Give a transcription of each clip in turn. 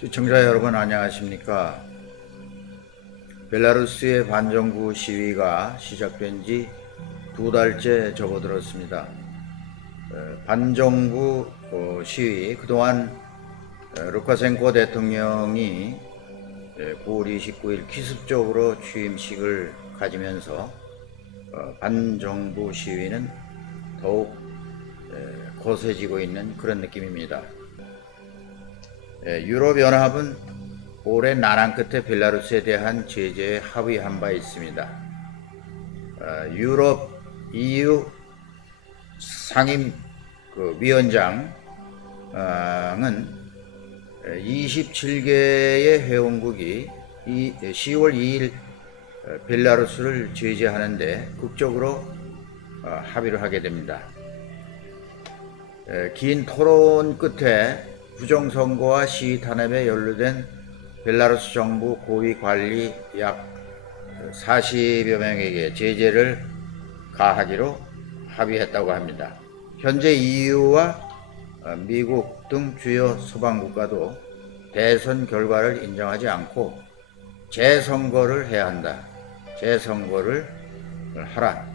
시청자 여러분 안녕하십니까? 벨라루스의 반정부 시위가 시작된 지 2달째 접어들었습니다. 반정부 시위, 그동안 루카셴코 대통령이 9월 29일 기습적으로 취임식을 가지면서 반정부 시위는 더욱 거세지고 있는 그런 느낌입니다. 유럽연합은 올해 난항 끝에 벨라루스에 대한 제재에 합의한 바 있습니다. 유럽 EU 상임 위원장은 27개의 회원국이 10월 2일 벨라루스를 제재하는데 극적으로 합의를 하게 됩니다. 긴 토론 끝에 부정선거와 시위 탄압에 연루된 벨라루스 정부 고위 관리 약 40여 명에게 제재를 가하기로 합의했다고 합니다. 현재 EU와 미국 등 주요 서방국가도 대선 결과를 인정하지 않고 재선거를 해야 한다. 재선거를 하라.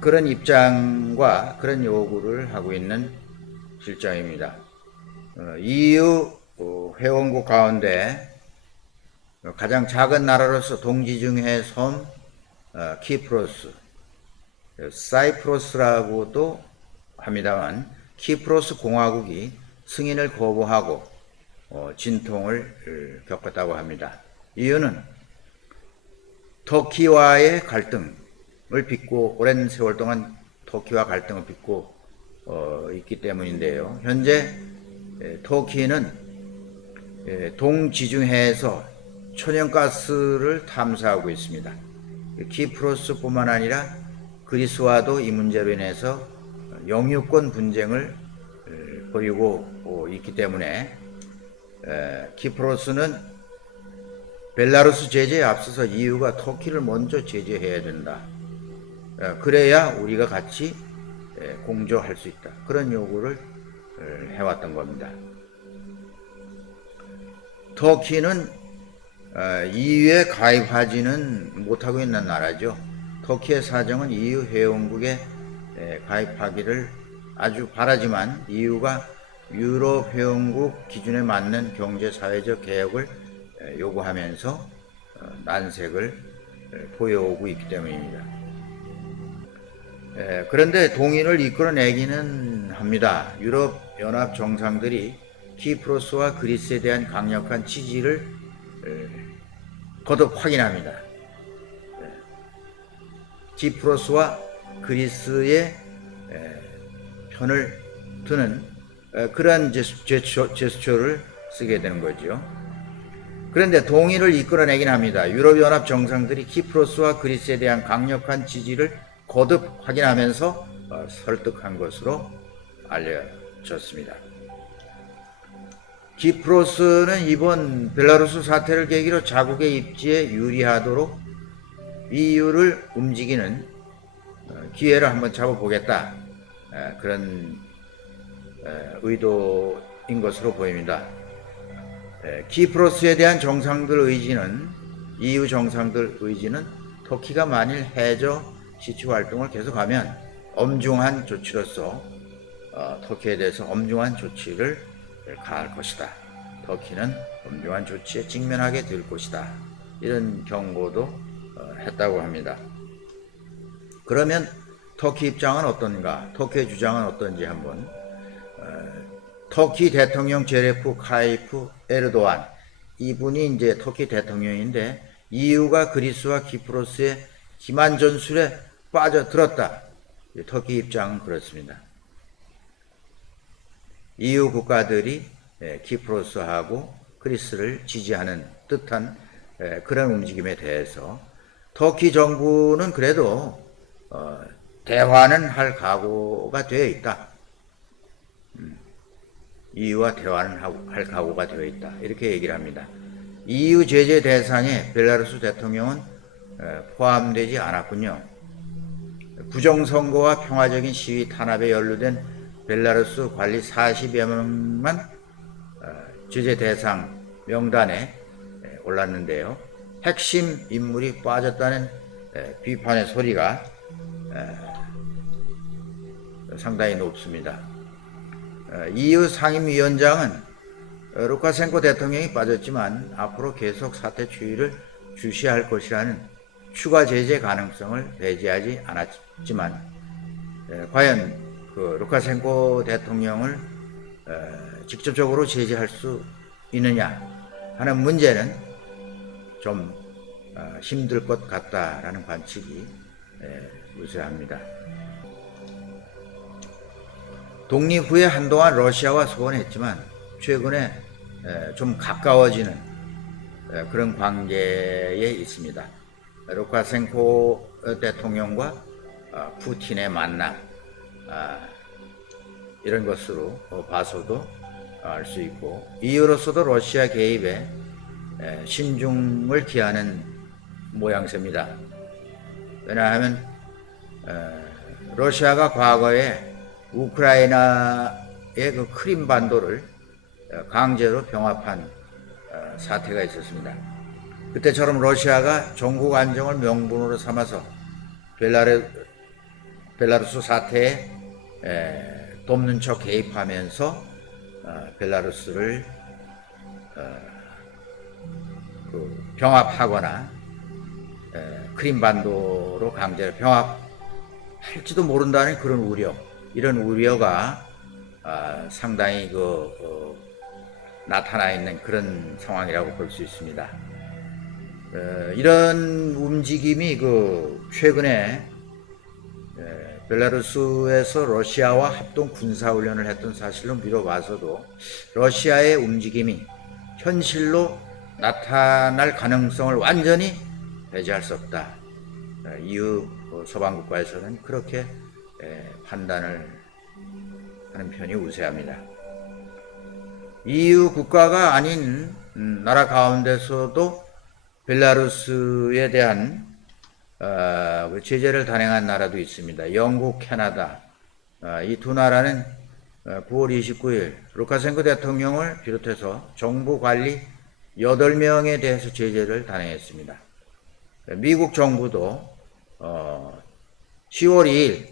그런 입장과 그런 요구를 하고 있는 실정입니다. EU 회원국 가운데 가장 작은 나라로서 동지중해 섬 키프로스, 사이프러스라고도 합니다만 키프로스 공화국이 승인을 거부하고 진통을 겪었다고 합니다. 이유는 터키와의 갈등을 빚고 오랜 세월 동안 터키와 갈등을 빚고 있기 때문인데요. 현재 터키는 동지중해에서 천연가스를 탐사하고 있습니다. 키프로스뿐만 아니라 그리스와도 이 문제로 인해서 영유권 분쟁을 벌이고 있기 때문에 키프로스는 벨라루스 제재에 앞서서 EU가 터키를 먼저 제재해야 된다. 그래야 우리가 같이 공조할 수 있다. 그런 요구를 해왔던 겁니다. 터키는 EU에 가입하지는 못하고 있는 나라죠. 터키의 사정은 EU 회원국에 가입하기를 아주 바라지만 EU가 유럽 회원국 기준에 맞는 경제사회적 개혁을 요구하면서 난색을 보여오고 있기 때문입니다. 그런데 동의를 이끌어내기는 합니다. 유럽연합 정상들이 키프로스와 그리스에 대한 강력한 지지를 거듭 확인합니다. 키프로스와 그리스의 편을 드는 그러한 제스처를 쓰게 되는 거죠. 그런데 동의를 이끌어내긴 합니다. 유럽연합 정상들이 키프로스와 그리스에 대한 강력한 지지를 거듭 확인하면서 설득한 것으로 알려졌습니다. 키프로스는 이번 벨라루스 사태를 계기로 자국의 입지에 유리하도록 EU를 움직이는 기회를 한번 잡아보겠다. 그런 의도인 것으로 보입니다. 키프로스에 대한 정상들 의지는 EU 정상들 의지는 터키가 만일 해저 시추 활동을 계속하면 엄중한 조치로서 터키에 대해서 엄중한 조치를 가할 것이다. 터키는 엄중한 조치에 직면하게 될 것이다. 이런 경고도 했다고 합니다. 그러면 터키 입장은 어떤가? 터키의 주장은 어떤지 한번 터키 대통령 제레프 카이프 에르도안, 이분이 이제 터키 대통령인데 EU가 그리스와 키프로스의 기만 전술에 빠져들었다. 터키 입장은 그렇습니다. EU 국가들이 키프로스하고 그리스를 지지하는 듯한 그런 움직임에 대해서 터키 정부는 그래도 대화는 할 각오가 되어 있다. EU와 대화는 할 각오가 되어 있다. 이렇게 얘기를 합니다. EU 제재 대상에 벨라루스 대통령은 포함되지 않았군요. 부정선거와 평화적인 시위 탄압에 연루된 벨라루스 관리 40여 명만 제재 대상에 명단에 올랐는데요. 핵심 인물이 빠졌다는 비판의 소리가 상당히 높습니다. EU 상임위원장은 루카셴코 대통령이 빠졌지만 앞으로 계속 사태 추이를 주시할 것이라는 추가 제재 가능성을 배제하지 않았지만 과연 그 루카셴코 대통령을 직접적으로 제재할 수 있느냐 하는 문제는 좀 힘들 것 같다라는 관측이 우세합니다. 독립 후에 한동안 러시아와 소원했지만 최근에 좀 가까워지는 그런 관계에 있습니다. 루카셴코 대통령과 푸틴의 만남, 이런 것으로 봐서도 알 수 있고, 이유로서도 러시아 개입에 신중을 기하는 모양새입니다. 왜냐하면 러시아가 과거에 우크라이나의 그 크림 반도를 강제로 병합한 사태가 있었습니다. 그때처럼 러시아가 전국 안정을 명분으로 삼아서 벨라루스 사태에 돕는 척 개입하면서 벨라루스를 병합하거나 크림반도로 강제로 병합할지도 모른다는 그런 우려, 이런 우려가 상당히 나타나 있는 그런 상황이라고 볼 수 있습니다. 이런 움직임이 최근에 벨라루스에서 러시아와 합동 군사훈련을 했던 사실로 미뤄봐서도 러시아의 움직임이 현실로 나타날 가능성을 완전히 배제할 수 없다. EU 서방 국가에서는 그렇게 판단을 하는 편이 우세합니다. EU 국가가 아닌 나라 가운데서도 벨라루스에 대한 제재를 단행한 나라도 있습니다. 영국, 캐나다, 이 두 나라는 9월 29일 루카셴코 대통령을 비롯해서 정부 관리 8명에 대해서 제재를 단행했습니다. 미국 정부도 10월 2일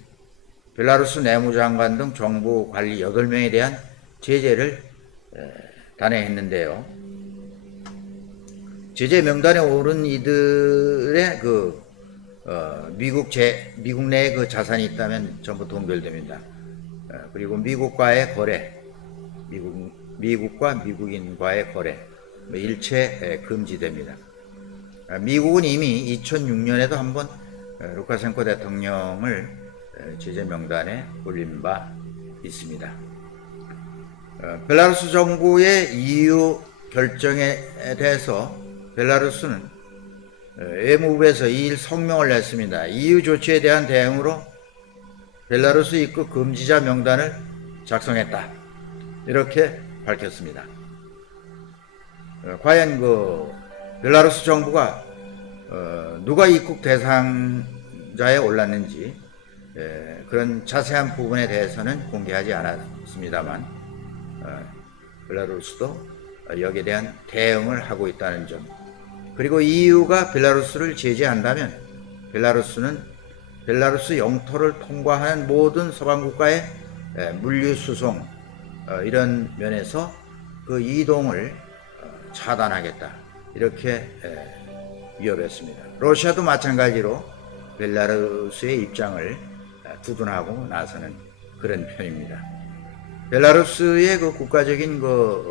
벨라루스 내무장관 등 정부 관리 8명에 대한 제재를 단행했는데요. 제재 명단에 오른 이들의 미국 내에 그 자산이 있다면 전부 동결됩니다. 그리고 미국과의 거래, 미국과 미국인과의 거래, 일체 금지됩니다. 미국은 이미 2006년에도 한번 루카셴코 대통령을 제재 명단에 올린 바 있습니다. 벨라루스 정부의 EU 결정에 대해서 벨라루스는 외무부에서 2일 성명을 냈습니다. EU 조치에 대한 대응으로 벨라루스 입국 금지자 명단을 작성했다. 이렇게 밝혔습니다. 과연 벨라루스 정부가 누가 입국 대상자에 올랐는지 그런 자세한 부분에 대해서는 공개하지 않았습니다만 벨라루스도 여기에 대한 대응을 하고 있다는 점, 그리고 EU가 벨라루스를 제재한다면 벨라루스는 벨라루스 영토를 통과하는 모든 서방 국가의 물류 수송, 이런 면에서 그 이동을 차단하겠다, 이렇게 위협했습니다. 러시아도 마찬가지로 벨라루스의 입장을 두둔하고 나서는 그런 편입니다. 벨라루스의 그 국가적인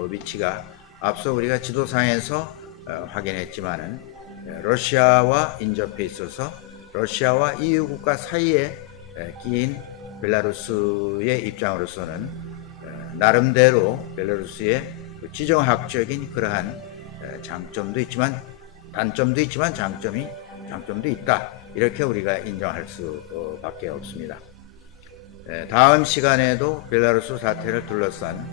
위치가 앞서 우리가 지도상에서 확인했지만은 러시아와 인접해 있어서 러시아와 EU 국가 사이에 끼인 벨라루스의 입장으로서는 나름대로 벨라루스의 지정학적인 그러한 장점도 있지만 단점도 있지만 장점도 있다, 이렇게 우리가 인정할 수밖에 없습니다. 다음 시간에도 벨라루스 사태를 둘러싼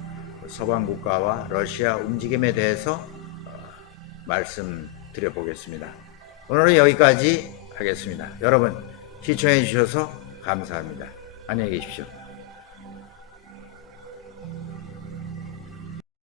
서방 국가와 러시아 움직임에 대해서 말씀드려 보겠습니다. 오늘은 여기까지 하겠습니다. 여러분 시청해 주셔서 감사합니다. 안녕히 계십시오.